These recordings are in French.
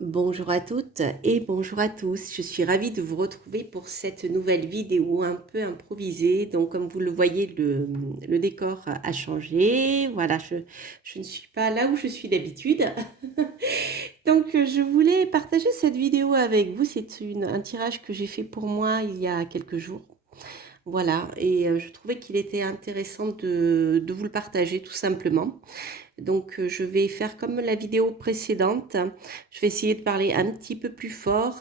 Bonjour à toutes et bonjour à tous. Je suis ravie de vous retrouver pour cette nouvelle vidéo un peu improvisée. Donc, comme vous le voyez, le décor a changé. Voilà, je ne suis pas là où je suis d'habitude. Donc, je voulais partager cette vidéo avec vous. C'est un tirage que j'ai fait pour moi il y a quelques jours. Voilà, et je trouvais qu'il était intéressant de vous le partager tout simplement. Donc, je vais faire comme la vidéo précédente. Je vais essayer de parler un petit peu plus fort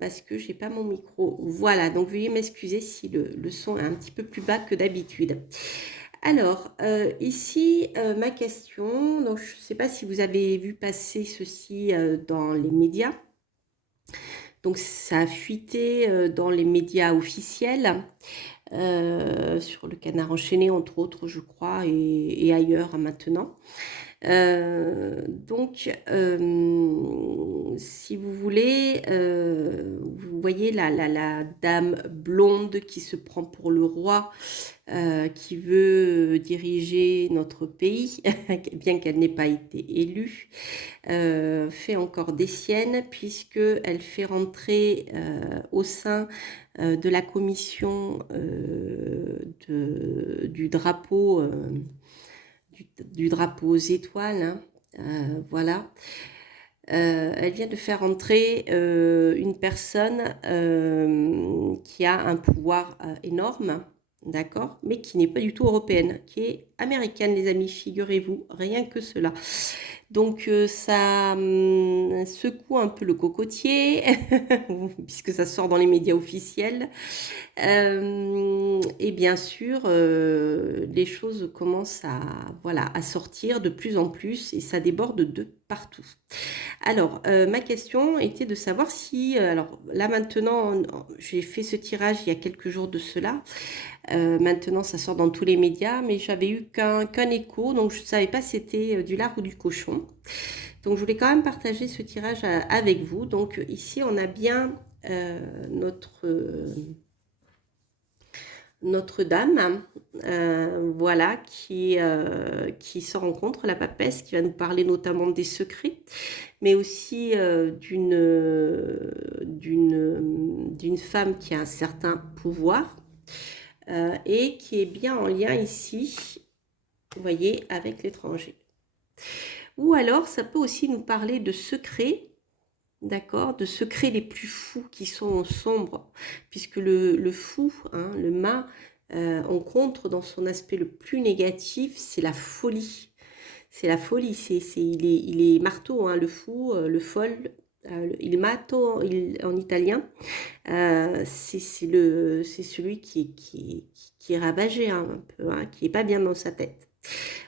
parce que j'ai pas mon micro. Voilà, donc veuillez m'excuser si le son est un petit peu plus bas que d'habitude. Alors, ici, ma question, donc je ne sais pas si vous avez vu passer ceci dans les médias. Donc, ça a fuité dans les médias officiels, sur le Canard enchaîné, entre autres, je crois, et ailleurs maintenant. Donc, si vous voulez, vous voyez la dame blonde qui se prend pour le roi, qui veut diriger notre pays, bien qu'elle n'ait pas été élue, fait encore des siennes, puisqu'elle fait rentrer au sein de la commission du drapeau. Du drapeau aux étoiles, hein. Voilà. Elle vient de faire entrer une personne qui a un pouvoir énorme, d'accord, mais qui n'est pas du tout européenne, qui est américaine, les amis, figurez-vous, rien que cela. Donc ça secoue un peu le cocotier, puisque ça sort dans les médias officiels. Et bien sûr, les choses commencent voilà, à sortir de plus en plus et ça déborde de partout. Alors, ma question était de savoir si, alors là maintenant, j'ai fait ce tirage il y a quelques jours de cela. Maintenant, ça sort dans tous les médias, mais j'avais eu qu'un écho, donc je ne savais pas si c'était du lard ou du cochon. Donc, je voulais quand même partager ce tirage avec vous. Donc, ici, on a bien Notre-Dame, voilà, qui se rencontre, la papesse, qui va nous parler notamment des secrets, mais aussi d'une femme qui a un certain pouvoir et qui est bien en lien ici, vous voyez, avec l'étranger. Ou alors, ça peut aussi nous parler de secrets, d'accord, de secrets les plus fous qui sont sombres, puisque le fou, hein, le mât, en contre, dans son aspect le plus négatif, c'est la folie. C'est la folie, il est marteau, hein, le fou, le folle, il matto en italien, c'est celui qui est ravagé, hein, un peu, hein, qui est pas bien dans sa tête.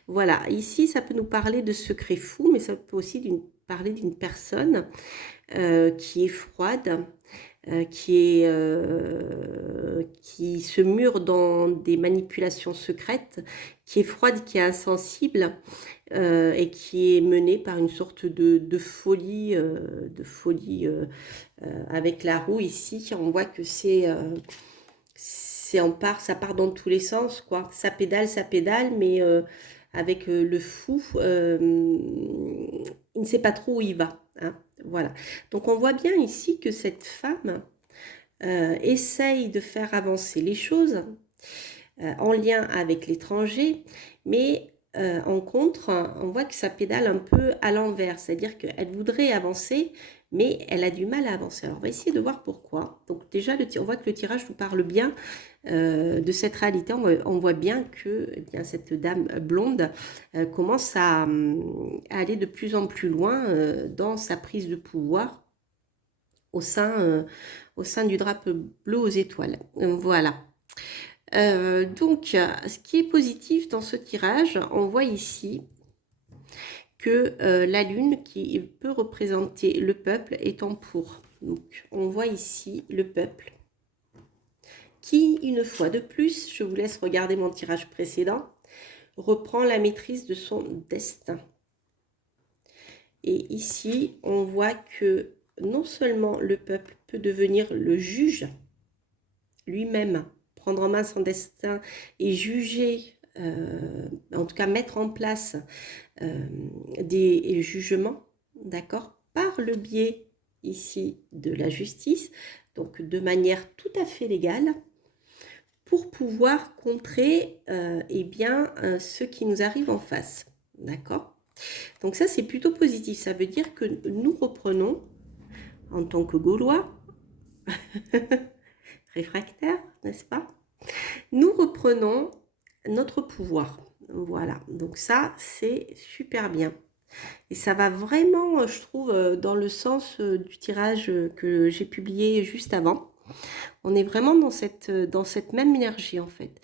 Voilà, ici ça peut nous parler de secrets fous, mais ça peut aussi parler d'une personne qui est froide, qui se mure dans des manipulations secrètes, qui est froide, qui est insensible et qui est menée par une sorte de folie, avec la roue ici. On voit que ça part dans tous les sens, quoi. Ça pédale, mais avec le fou, il ne sait pas trop où il va, hein. Voilà. Donc on voit bien ici que cette femme essaye de faire avancer les choses en lien avec l'étranger, mais en contre, on voit que ça pédale un peu à l'envers, c'est-à-dire qu'elle voudrait avancer, mais elle a du mal à avancer. Alors on va essayer de voir pourquoi. Donc déjà, on voit que le tirage nous parle bien de cette réalité. On voit bien que bien, cette dame blonde commence à aller de plus en plus loin dans sa prise de pouvoir au sein du drapeau bleu aux étoiles. Voilà. Donc, ce qui est positif dans ce tirage, on voit ici que la lune qui peut représenter le peuple est en pour. Donc, on voit ici le peuple qui, une fois de plus, je vous laisse regarder mon tirage précédent, reprend la maîtrise de son destin. Et ici, on voit que non seulement le peuple peut devenir le juge lui-même, prendre en main son destin et juger, en tout cas mettre en place des jugements, d'accord, par le biais ici de la justice, donc de manière tout à fait légale, pour pouvoir contrer eh bien, ce qui nous arrive en face. D'accord? Donc ça, c'est plutôt positif. Ça veut dire que nous reprenons, en tant que Gaulois, réfractaires, n'est-ce pas? Nous reprenons notre pouvoir. Voilà, donc ça, c'est super bien. Et ça va vraiment, je trouve, dans le sens du tirage que j'ai publié juste avant. On est vraiment dans cette même énergie en fait.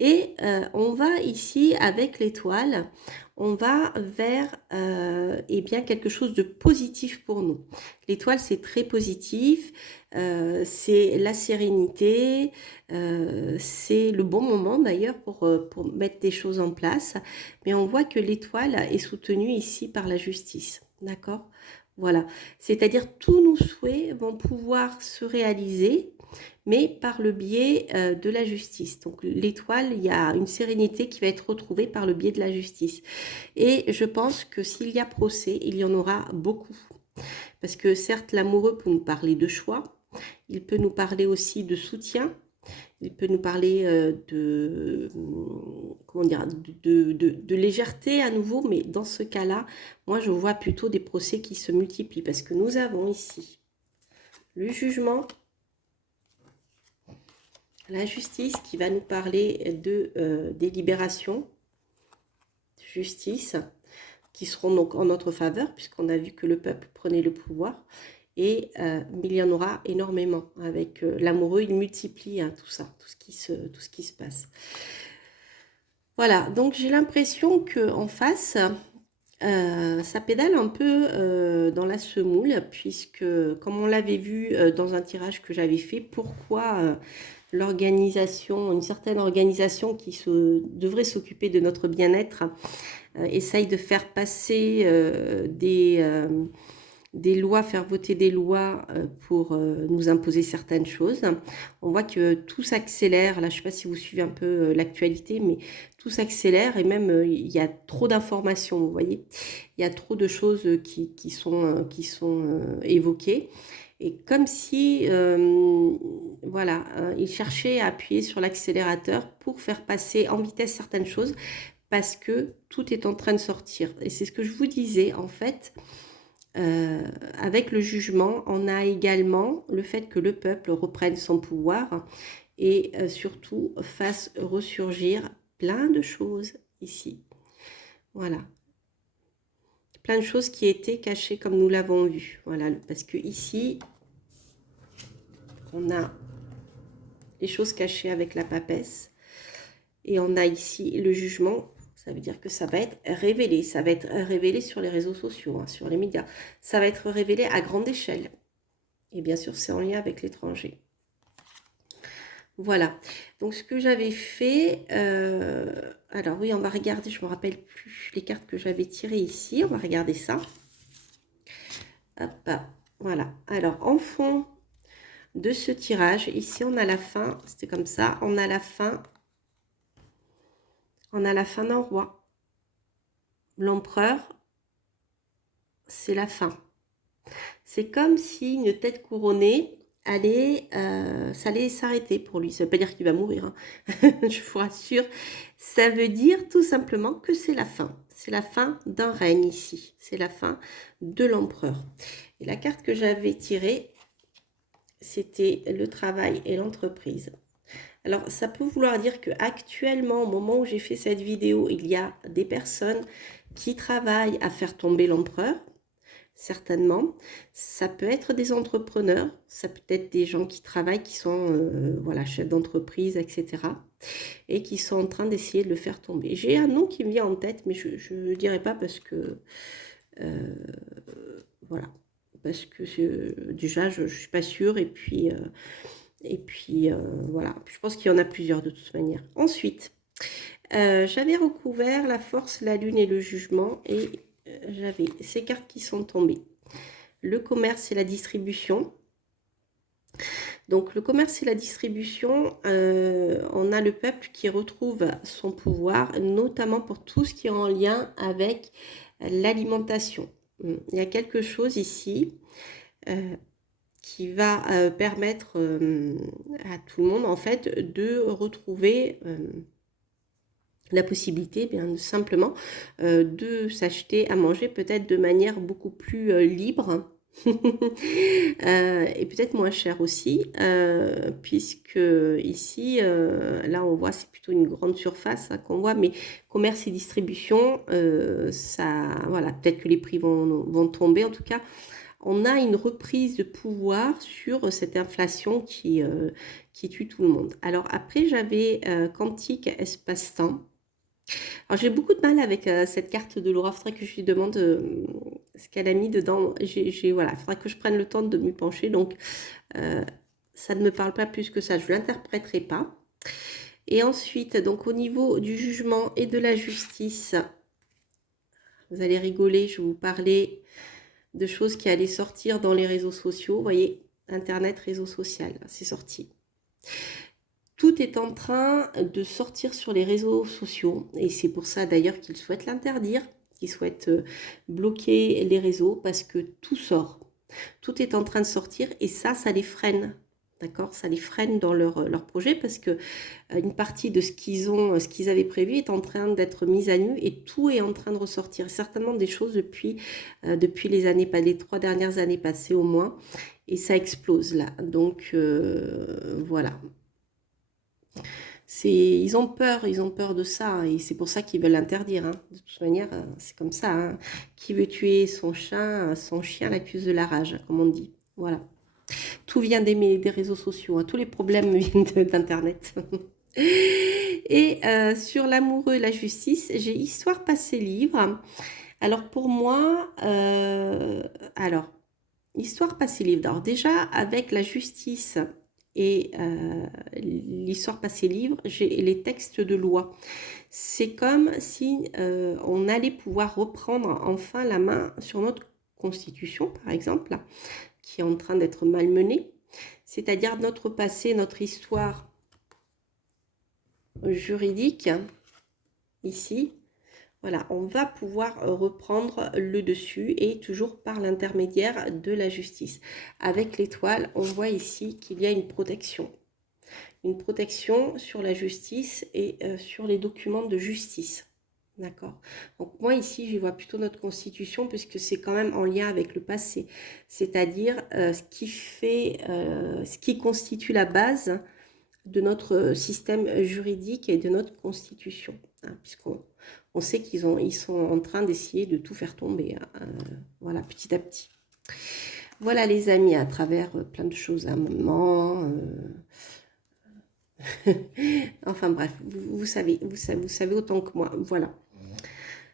Et on va ici avec l'étoile, on va vers eh bien quelque chose de positif pour nous. L'étoile, c'est très positif, c'est la sérénité, c'est le bon moment d'ailleurs pour mettre des choses en place. Mais on voit que l'étoile est soutenue ici par la justice. D'accord? Voilà. C'est-à-dire tous nos souhaits vont pouvoir se réaliser, mais par le biais de la justice. Donc l'étoile, il y a une sérénité qui va être retrouvée par le biais de la justice. Et je pense que s'il y a procès, il y en aura beaucoup. Parce que certes, l'amoureux peut nous parler de choix, il peut nous parler aussi de soutien, il peut nous parler comment dire, de légèreté à nouveau, mais dans ce cas-là, moi je vois plutôt des procès qui se multiplient, parce que nous avons ici le jugement, la justice qui va nous parler de délibération, justice, qui seront donc en notre faveur, puisqu'on a vu que le peuple prenait le pouvoir. Et mais il y en aura énormément. Avec l'amoureux, il multiplie hein, tout ça, tout ce qui se passe. Voilà, donc j'ai l'impression qu'en face, ça pédale un peu dans la semoule, puisque comme on l'avait vu dans un tirage que j'avais fait, pourquoi l'organisation, une certaine organisation qui devrait s'occuper de notre bien-être, essaye de faire passer des lois, faire voter des lois pour nous imposer certaines choses. On voit que tout s'accélère. Là, je ne sais pas si vous suivez un peu l'actualité, mais tout s'accélère et même il y a trop d'informations, vous voyez. Il y a trop de choses qui sont évoquées. Et comme si, voilà, il cherchait à appuyer sur l'accélérateur pour faire passer en vitesse certaines choses parce que tout est en train de sortir. Et c'est ce que je vous disais, en fait, avec le jugement, on a également le fait que le peuple reprenne son pouvoir et surtout fasse ressurgir plein de choses ici. Voilà. Plein de choses qui étaient cachées comme nous l'avons vu. Voilà, parce que ici, on a les choses cachées avec la papesse. Et on a ici le jugement. Ça veut dire que ça va être révélé. Ça va être révélé sur les réseaux sociaux, hein, sur les médias. Ça va être révélé à grande échelle. Et bien sûr, c'est en lien avec l'étranger. Voilà. Donc, ce que j'avais fait... alors, oui, on va regarder. Je ne me rappelle plus les cartes que j'avais tirées ici. On va regarder ça. Hop, voilà. Alors, en fond de ce tirage, ici, on a la fin. C'était comme ça. On a la fin... On a la fin d'un roi. L'empereur, c'est la fin. C'est comme si une tête couronnée ça allait s'arrêter pour lui. Ça ne veut pas dire qu'il va mourir, hein. Je vous rassure. Ça veut dire tout simplement que c'est la fin. C'est la fin d'un règne ici. C'est la fin de l'empereur. Et la carte que j'avais tirée, c'était le travail et l'entreprise. Alors, ça peut vouloir dire qu'actuellement, au moment où j'ai fait cette vidéo, il y a des personnes qui travaillent à faire tomber l'empereur, certainement. Ça peut être des entrepreneurs, ça peut être des gens qui travaillent, qui sont voilà, chefs d'entreprise, etc. Et qui sont en train d'essayer de le faire tomber. J'ai un nom qui me vient en tête, mais je ne dirai pas parce que... voilà. Parce que déjà, je ne suis pas sûre. Et puis... voilà, je pense qu'il y en a plusieurs de toute manière. Ensuite, j'avais recouvert la force, la lune et le jugement et j'avais ces cartes qui sont tombées. Le commerce et la distribution. Donc le commerce et la distribution, on a le peuple qui retrouve son pouvoir, notamment pour tout ce qui est en lien avec l'alimentation. Il y a quelque chose ici qui va permettre à tout le monde, en fait, de retrouver la possibilité, bien simplement, de s'acheter à manger peut-être de manière beaucoup plus libre. Et peut-être moins cher aussi, puisque ici, là on voit c'est plutôt une grande surface hein, qu'on voit, mais commerce et distribution, ça, voilà, peut-être que les prix vont tomber. En tout cas, on a une reprise de pouvoir sur cette inflation qui tue tout le monde. Alors après, j'avais Quantique Espace-Temps. Alors j'ai beaucoup de mal avec cette carte de Laura, il faudrait que je lui demande ce qu'elle a mis dedans. Voilà, il faudrait que je prenne le temps de m'y pencher, donc ça ne me parle pas plus que ça, je ne l'interpréterai pas. Et ensuite, donc au niveau du jugement et de la justice, vous allez rigoler, je vais vous parler de choses qui allaient sortir dans les réseaux sociaux. Vous voyez, Internet, réseau social, c'est sorti. Tout est en train de sortir sur les réseaux sociaux et c'est pour ça d'ailleurs qu'ils souhaitent l'interdire, qu'ils souhaitent bloquer les réseaux parce que tout sort. Tout est en train de sortir et ça les freine. D'accord, ça les freine dans leur projet parce que une partie de ce qu'ils avaient prévu est en train d'être mise à nu et tout est en train de ressortir. Certainement des choses depuis les 3 dernières années passées au moins, et ça explose là. Donc voilà. Ils ont peur de ça et c'est pour ça qu'ils veulent l'interdire. Hein. De toute manière, c'est comme ça. Hein. Qui veut tuer son chien l'accuse de la rage, comme on dit. Voilà. Tout vient des réseaux sociaux, hein. Tous les problèmes viennent d'Internet. Et sur l'amoureux et la justice, j'ai Histoire passée livre. Alors pour moi, Histoire passée livre. Alors déjà, avec la justice et l'histoire passée livre, j'ai les textes de loi. C'est comme si on allait pouvoir reprendre enfin la main sur notre constitution, par exemple, là, qui est en train d'être malmenée, c'est-à-dire notre passé, notre histoire juridique, ici. Voilà, on va pouvoir reprendre le dessus et toujours par l'intermédiaire de la justice. Avec l'étoile, on voit ici qu'il y a une protection. Une protection sur la justice et sur les documents de justice. D'accord. Donc moi ici, j'y vois plutôt notre constitution puisque c'est quand même en lien avec le passé. C'est-à-dire ce qui constitue la base de notre système juridique et de notre constitution. Hein, puisqu'on sait ils sont en train d'essayer de tout faire tomber. Hein, voilà, petit à petit. Voilà les amis, à travers plein de choses, un moment... enfin bref, vous savez autant que moi, voilà.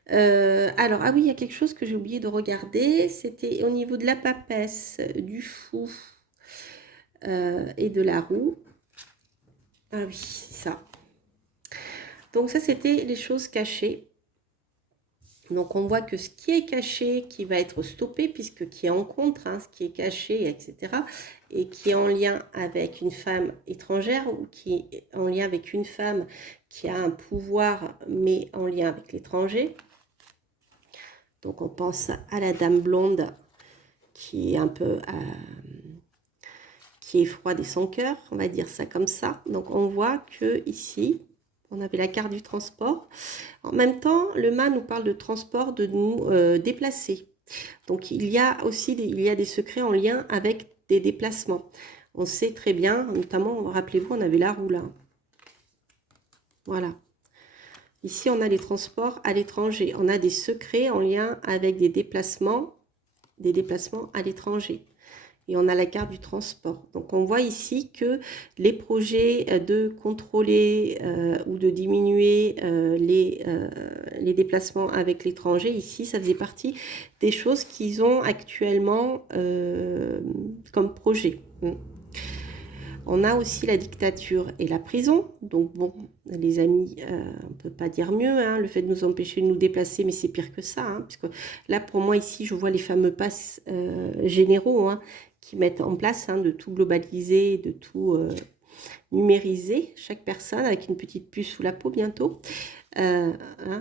Alors, ah oui, il y a quelque chose que j'ai oublié de regarder, c'était au niveau de la papesse, du fou et de la roue. Ah oui, ça. Donc ça, c'était les choses cachées. Donc on voit que ce qui est caché, qui va être stoppé, puisque qui est en contre, hein, ce qui est caché, etc., et qui est en lien avec une femme étrangère, ou qui est en lien avec une femme qui a un pouvoir, mais en lien avec l'étranger. Donc on pense à la dame blonde, qui est un peu... qui est froide et sans cœur, on va dire ça comme ça. Donc on voit que ici... On avait la carte du transport. En même temps, le mât nous parle de transport, de nous déplacer. Donc, il y a aussi des secrets en lien avec des déplacements. On sait très bien, notamment, rappelez-vous, on avait la roue là. Voilà. Ici, on a les transports à l'étranger. On a des secrets en lien avec des déplacements à l'étranger. Et on a la carte du transport. Donc, on voit ici que les projets de contrôler ou de diminuer les déplacements avec l'étranger, ici, ça faisait partie des choses qu'ils ont actuellement comme projet. On a aussi la dictature et la prison. Donc, bon, les amis, on ne peut pas dire mieux. Hein, le fait de nous empêcher de nous déplacer, mais c'est pire que ça. Hein, puisque là, pour moi, ici, je vois les fameux passes généraux, hein, qui mettent en place, hein, de tout globaliser, de tout numériser chaque personne avec une petite puce sous la peau bientôt. Hein,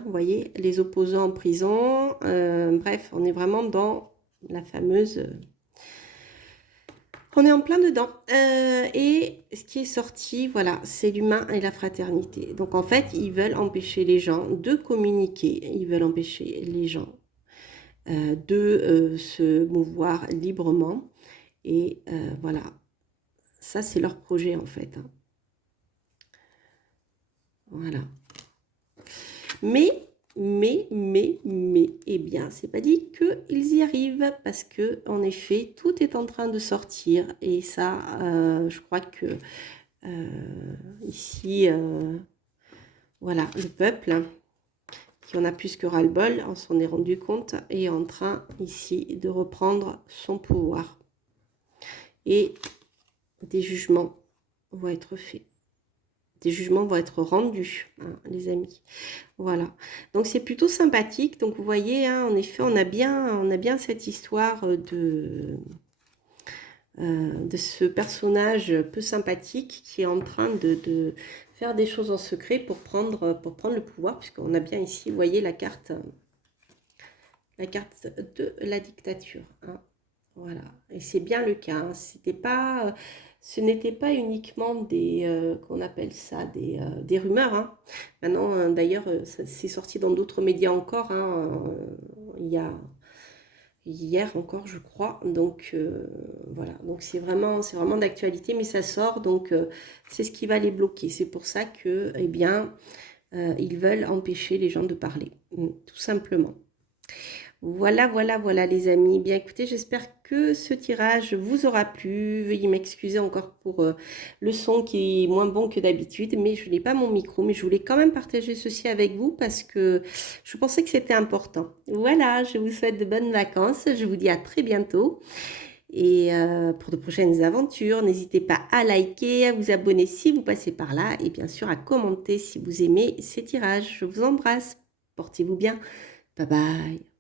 vous voyez, les opposants en prison. Bref, on est vraiment dans la fameuse... on est en plein dedans. Et ce qui est sorti, voilà, c'est l'humain et la fraternité. Donc en fait, ils veulent empêcher les gens de communiquer. Ils veulent empêcher les gens de se mouvoir librement. Et voilà, ça c'est leur projet en fait. Hein. Voilà. Mais, eh bien, c'est pas dit qu'ils y arrivent parce que, en effet, tout est en train de sortir et ça, je crois que ici, voilà, le peuple qui en a plus que ras-le-bol, on s'en est rendu compte, est en train ici de reprendre son pouvoir et des jugements vont être faits. Des jugements vont être rendus, hein, les amis. Voilà. Donc, c'est plutôt sympathique. Donc, vous voyez, hein, en effet, on a bien cette histoire de ce personnage peu sympathique qui est en train de faire des choses en secret pour prendre le pouvoir, puisqu'on a bien ici, vous voyez, la carte de la dictature. Hein. Voilà. Et c'est bien le cas. Hein. Ce n'était pas uniquement des, qu'on appelle ça, des rumeurs. Hein. Maintenant, d'ailleurs, c'est sorti dans d'autres médias encore. Hein. Il y a hier encore, je crois. Donc, voilà. Donc, c'est vraiment d'actualité, mais ça sort. Donc, c'est ce qui va les bloquer. C'est pour ça que, eh bien, ils veulent empêcher les gens de parler. Tout simplement. Voilà, les amis. Bien, écoutez, j'espère que ce tirage vous aura plu. Veuillez m'excuser encore pour le son qui est moins bon que d'habitude, mais je n'ai pas mon micro, mais je voulais quand même partager ceci avec vous parce que je pensais que c'était important. Voilà, je vous souhaite de bonnes vacances. Je vous dis à très bientôt. Et pour de prochaines aventures, n'hésitez pas à liker, à vous abonner si vous passez par là et bien sûr à commenter si vous aimez ces tirages. Je vous embrasse. Portez-vous bien. Bye bye.